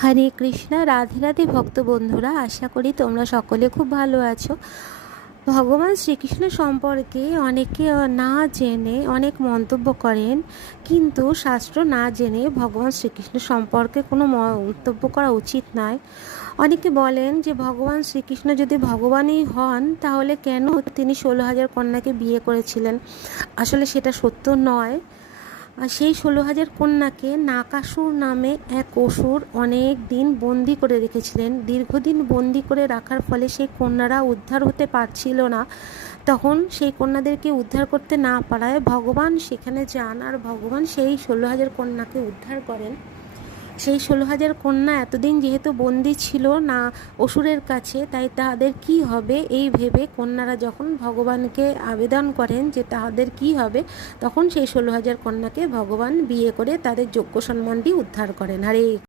হরে কৃষ্ণা, রাধে রাধে ভক্ত বন্ধুরা, আশা করি তোমরা সকলে খুব ভালো আছো। ভগবান শ্রীকৃষ্ণ সম্পর্কে অনেকে না জেনে অনেক মন্তব্য করেন, কিন্তু শাস্ত্র না জেনে ভগবান শ্রীকৃষ্ণ সম্পর্কে কোনো মন্তব্য করা উচিত নয়। অনেকে বলেন যে ভগবান শ্রীকৃষ্ণ যদি ভগবানই হন তাহলে কেন তিনি 16,000 কন্যাকে বিয়ে করেছিলেন। আসলে সেটা সত্য নয়। আর সেই 16,000 কন্যাকে নাকাসুর নামে এক অসুর অনেক দিন বন্দি করে রেখেছিলেন। দীর্ঘদিন বন্দি করে রাখার ফলে সেই কন্যারা উদ্ধার হতে পারছিল না। তখন সেই কন্যাদেরকে উদ্ধার করতে না পারায় ভগবান সেখানে যান, আর ভগবান সেই 16,000 কন্যাকে উদ্ধার করেন। সেই 16,000 কন্যা এতদিন যেহেতু বন্দি ছিল না অসুরের কাছে, তাই তাদের কি হবে এই ভেবে কন্যারা যখন ভগবানকে আবেদন করেন যে তাদের কি হবে, তখন সেই 16,000 কন্যাকে ভগবান বিয়ে করে তাদের যোগ্য সম্মান দিয়ে উদ্ধার করেন। আরে